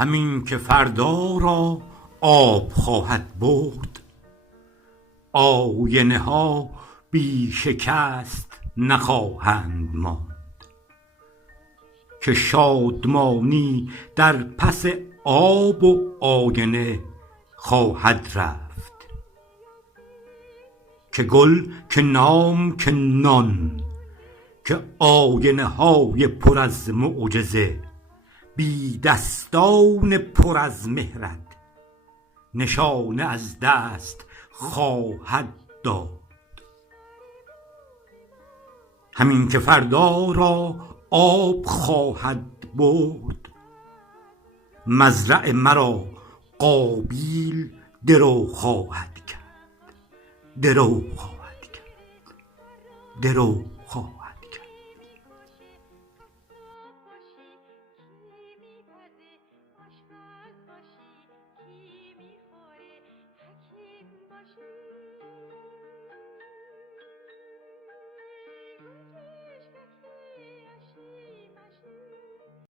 همین که فردا را آب خواهد برد، آینه ها بی شکست نخواهند ماند، که شادمانی در پس آب و آینه خواهد رفت. که گل که نام که نان، که آینه های پر از معجزه، بی دستان پر از مهرت نشانه از دست خواهد داد. همین که فردا را آب خواهد برد، مزرع مرا قابیل درو خواهد کرد، درو خواهد کرد، درو